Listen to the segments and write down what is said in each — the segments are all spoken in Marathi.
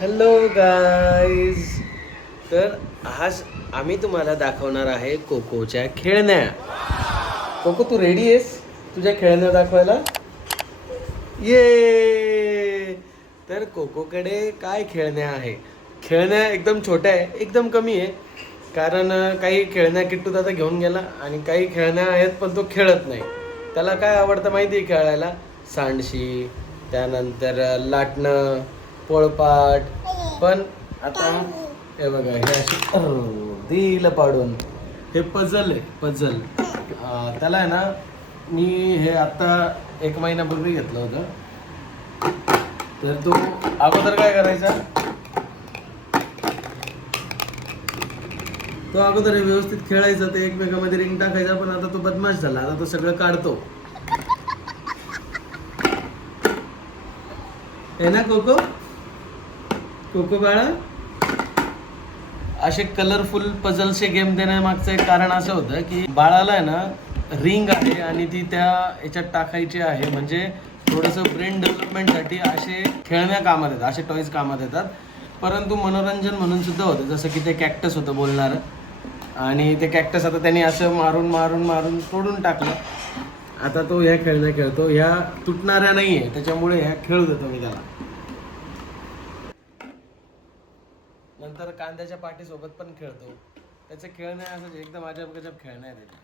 हॅलो गाईज तर आज आम्ही तुम्हाला दाखवणार आहे कोकोच्या खेळण्या. कोको तू रेडी आहेस तुझ्या खेळण्या दाखवायला? ये तर कोकोकडे काय खेळण्या आहे? खेळण्या एकदम छोट्या आहे एकदम कमी आहे. कारण काही खेळण्या किट्टू दादा घेऊन गेला आणि काही खेळण्या आहेत पण तो खेळत नाही. त्याला काय आवडतं माहिती आहे खेळायला? सांडशी त्यानंतर लाटणं पोळपाट. पण आता हे बघा हे अशी दिलं पाडून. हे पझल आहे पझल त्याला आहे ना मी हे आत्ता एक महिन्यापूर्वी घेतलं होतं. तर तो अगोदर काय करायचा? तो अगोदर हे व्यवस्थित खेळायचा ते एकमेकामध्ये रिंग टाकायचा पण आता तो बदमाश झाला. आता तो सगळं काढतो. है ना कोको? कोको बाळा? असे कलरफुल पझल्सचे गेम देण्यामागचं एक कारण असं होतं की बाळाला आहे ना रिंग आहे आणि ती त्या याच्यात टाकायची आहे. म्हणजे थोडंसं ब्रेन डेव्हलपमेंटसाठी असे खेळण्या कामात येतात असे टॉईज कामात येतात. परंतु मनोरंजन म्हणून सुद्धा होतं जसं की ते कॅक्टस होतं बोलणारं. आणि ते कॅक्टस आता त्यांनी असं मारून मारून मारून तोडून टाकलं. आता तो ह्या खेळण्या खेळतो. ह्या तुटणाऱ्या नाही आहे त्याच्यामुळे ह्या खेळू देतो मी त्याला. नंतर कांद्याच्या पाठीसोबत पण खेळतो. त्याचे खेळणे असं एकदम अजब गजब खेळणे आहे त्याचे.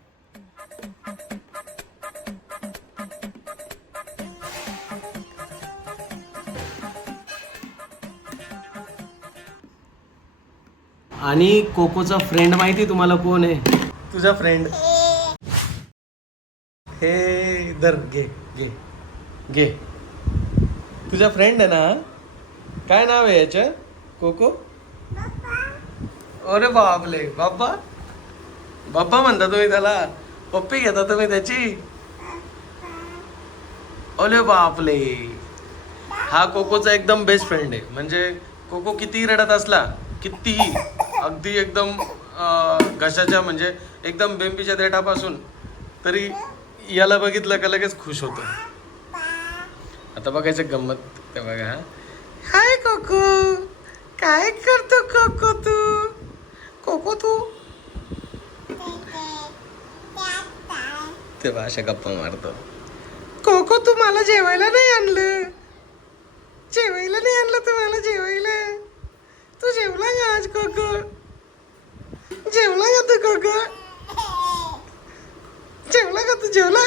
आणि कोकोचा फ्रेंड माहिती आहे तुम्हाला कोण आहे? तुझा फ्रेंड हे दर घे घे घे. तुझा फ्रेंड आहे ना काय नाव आहे याचं? कोको? अरे बापले बाप्पा. बाप्पा म्हणता तुम्ही त्याला. पप्पी घेता तुम्ही त्याची. अरे बापले हा कोकोचा एकदम बेस्ट फ्रेंड आहे. म्हणजे कोको कितीही रडत असला कितीही अगदी एकदम घशाच्या म्हणजे एकदम बेंबीच्या देठापासून तरी याला बघितलं का लगेच खुश होतो. आता बघायचं गंमत ते बघा हाय कोको. काय करतो कोको तू? कोको तू तेव्हा अशा गप्पा मारतो. कोको तू मला जेवायला नाही आणलं. जेवायला नाही आणलं तू मला जेवायला. तू जेवला का आज कोको जेवला का तू कोको जेवला का तू जेवला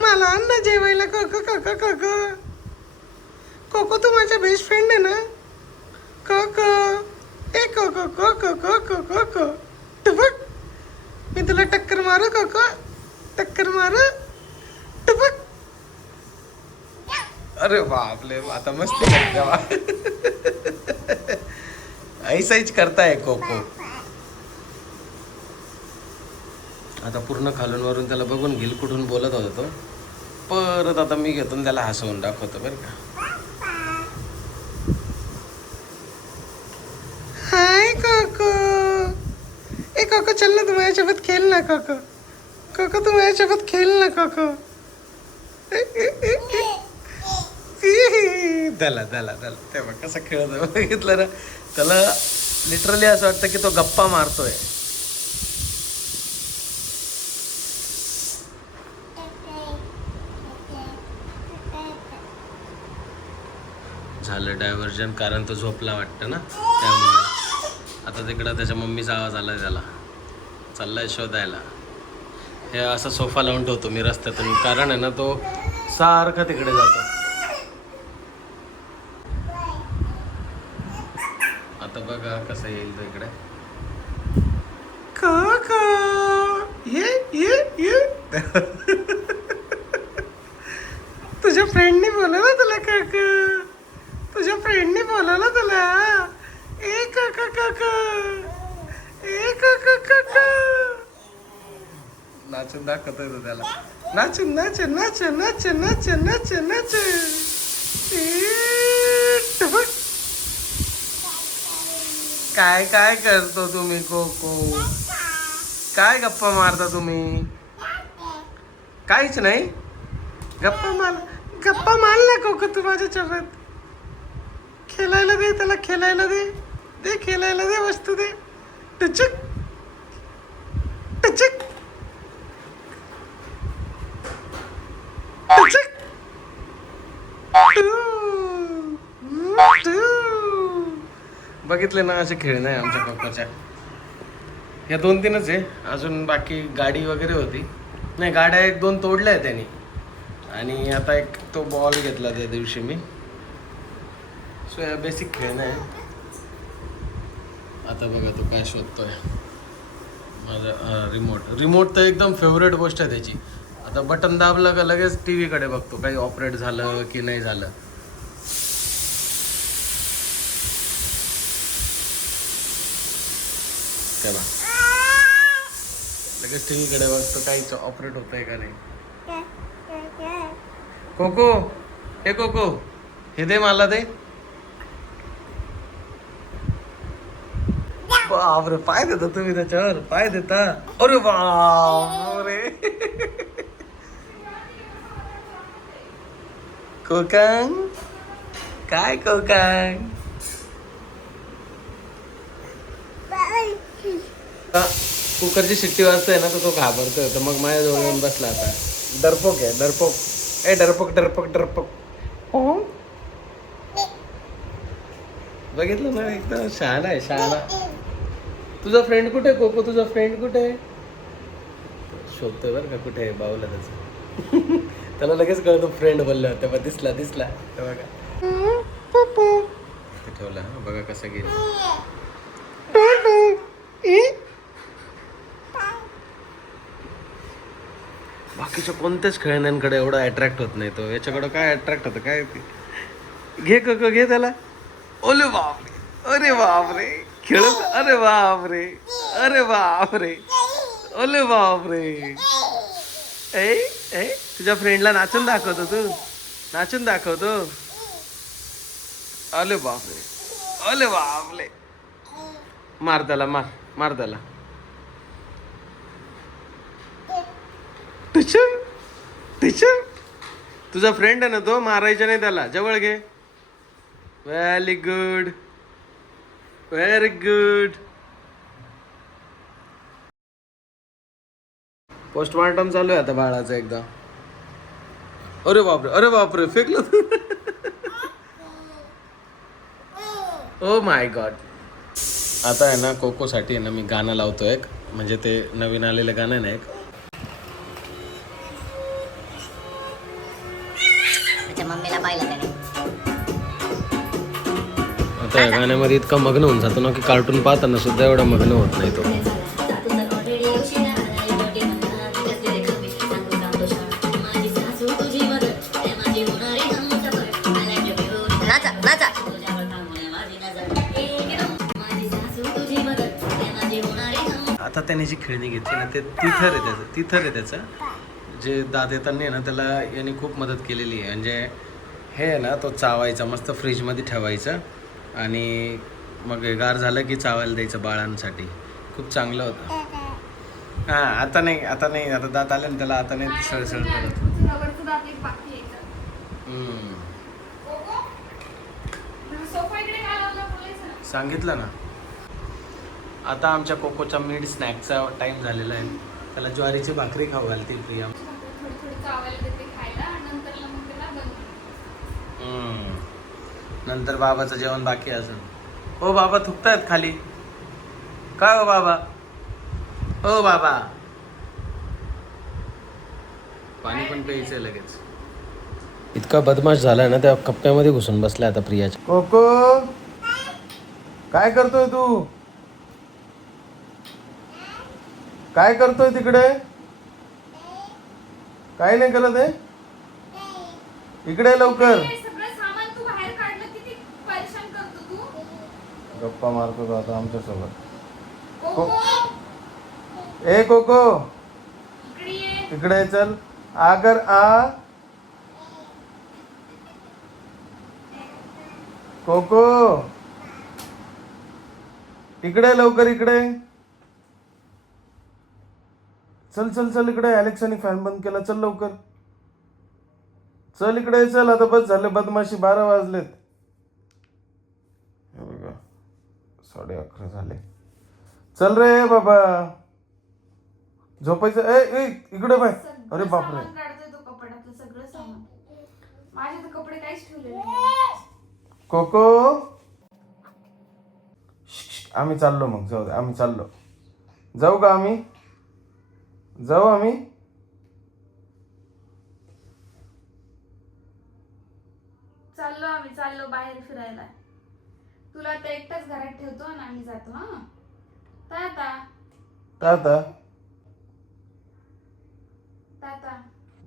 मला आण ना जेवायला कोको कोको कोको कोको तू माझा बेस्ट फ्रेंड आहे ना कोको ए कोको कोको कोको कोको तू बघ मी तुला टक्कर मारू काका टक्कर मार टपक. बघ अरे बापले आता मस्ती करते बा करताय कोको. आता पूर्ण खालून वरून त्याला बघून गिल कुठून बोलत होता तो. परत आता मी घेतो त्याला हसवून दाखवतो बरं का हाय कोको ए काका चल ना तू माझ्यासोबत खेळ ना काका. काका तू माझ्यासोबत खेळ ना काका. त्याला त्याला त्याला तेव्हा कसं खेळत बघितलं ना. त्याला लिटरली असं वाटतं की तो गप्पा मारतोय. झालं डायव्हर्जन कारण तो झोपला वाटतं ना. त्यामुळे. आता तिकडं त्याच्या मम्मीचा आवाज आलाय त्याला. चाललाय शोधायला. हे असा सोफा लावून ठेवतो मी रस्त्यातून कारण आहे ना तो सारखा तिकडे जातो. आता बघा कसं येईल तो इकडे. ये ये ये. तुझ्या फ्रेंडने बोलवलं तुला काका तुझ्या फ्रेंडने बोलवलं तुला ए काका काका ए काका काका नाचून दाखवत होतो त्याला. नाचून नाच नाच नाच नाच नाच नाच काय काय करतो तुम्ही कोको? काय गप्पा मारता तुम्ही? काहीच नाही. गप्पा मार गप्पा मार ना कोको तू माझ्या चरणात. खेळायला दे त्याला खेळायला दे. दे खेळायला दे वस्तू दे. टचक. टचक. बघितले ना असे खेळ आहे आमच्या पप्पाच्या या दोन तीनच आहे. अजून बाकी गाडी वगैरे होती. नाही गाड्या एक दोन तोडल्या आहेत त्यांनी. आणि आता एक तो बॉल घेतला त्या दिवशी मी. सो या बेसिक खेळ नाही. आता बघा तो काय शोधतोय. माझा रिमोट रिमोट तर एकदम फेवरेट गोष्ट आहे त्याची. आता बटन दाबलं का लगेच टी व्हीकडे बघतो. काही ऑपरेट झालं की नाही झालं. तेव्हा लगेच टी व्हीकडे बघतो काहीच ऑपरेट होत आहे का नाही. कोको हे कोको हे दे मला दे. बापरे पाय देता तुम्ही त्याच्यावर पाय देता. अरे बापरे. कोकांग काय कोकांग कुकरची शिट्टी वाजताय ना तर तो घाबरतोय. तर मग माझ्या जवळ येऊन बसला आता. डरपोक आहे डरपोक ए डरपोक डरपोक डरपोक हो? बघितलं ना एकदम शहाणा आहे शहाणा. तुझा फ्रेंड कुठे आहे कोको? तुझा फ्रेंड कुठे आहे? शोधतोय बरं का कुठे आहे बाऊला त्याचं. त्याला लगेच कळतो फ्रेंड बोललं तेव्हा दिसला दिसला. तेव्हा का ते ठेवला हा, बघा कसं गेलं. बाकीच्या कोणत्याच खेळण्यांकडे एवढा अट्रॅक्ट होत नाही तो. याच्याकडं काय अट्रॅक्ट होतं? काय घे क घे त्याला. ओले बापरे. अरे बापरे. खेळत अरे बापरे. अरे बापरे. ओले बापरे. ए ए तुझ्या फ्रेंडला नाचून दाखवतो तू. नाचून दाखवतो. अले बापरे. अले बापरे. मार त्याला मार मार त्याला. टचम टचम तुझा फ्रेंड आहे ना तो मारायचा नाही त्याला. जवळ घे. Very good very good postmortem चालू आहे आता बाळाचं एकदा. अरे बापरे अरे बापरे फेकलं ओ माय गॉड आता आहे ना कोकोसाठी आहे ना मी गाणं लावतो एक. म्हणजे ते नवीन आलेलं गाणं आहे ना एक. त्याच्या मम्मीला पाहिलं त्याने. आता या गाण्यामध्ये इतका मग्न होऊन जातो ना की कार्टून पाहताना सुद्धा एवढा मग्न होत नाही तो. नाचा नाचा आता त्याने जी खेळणी घेतली ना ते तिथर आहे त्याचं तिथर आहे त्याचं. जे दात येताना आहे ना त्याला याने खूप मदत केलेली आहे. म्हणजे हे आहे ना तो चावायचा मस्त फ्रीजमध्ये ठेवायचं आणि मग गार झालं की चावायला द्यायचं बाळांसाठी. खूप चांगलं होतं. हां आता नाही आता नाही आता दात आले ना त्याला आता नाही सळसळ करत. ना? सांगितलं ना. आता आमच्या कोकोचा मिड स्नॅकचा टाइम झालेला आहे. त्याला ज्वारीची भाकरी खाऊ घालतील प्रिया. चावायला देते खायला आणि नंतरला मग त्याला बंद करते. हम्म. नंतर बाबाचं जेवण बाकी असेल हो बाबा थुकतायत खाली. काय हो बाबा? हो बाबा. पाणी पण प्यायचंय लगेच. इतका बदमाश झालाय ना त्या कप्प्यामध्ये घुसून बसलाय आता प्रियाच्या. कोको काय करतोय तू? काय करतोय तिकडे? काय नाही करत आहे? इकडे लवकर. सगळं सामान तू बाहेर काढलं किती परेशान करतो तू. गप्पा मारतो आता आमच्यासोबत. कोको. ए कोको. इकडे चल. आगर आ. कोको. इकडे लवकर इकडे. चल चल चल इकडे अलेक्साने फॅन बंद केला. चल लवकर. चल इकडे चल. आता बस झाले बदमाशी. बारा वाजलेत. साडे अकरा झाले. चल रे बाबा. झोपायचं? ए ए, इकडे बाय. अरे बापरे. कोको? आम्ही चाललो मग जाऊ आम्ही चाललो. जाऊ का आम्ही? जाऊ आम्ही. चाललो आम्ही चाललो बाहेर फिरायला. तुला आता एकटाच घरात ठेवतो आणि आम्ही जातो हा? ताता टाटा ताता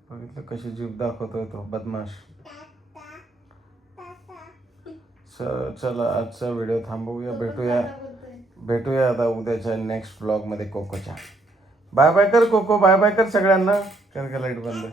बघितलं कशी जीभ दाखवतोय तो बदमाश. च- चला आजचा व्हिडिओ थांबवूया भेटूया. ताता. भेटूया आता उद्याच्या नेक्स्ट ब्लॉगमध्ये कोकोच्या. बाय बाय कर कोको. बाय बाय कर सगळ्यांना. कर का लाइट बंद?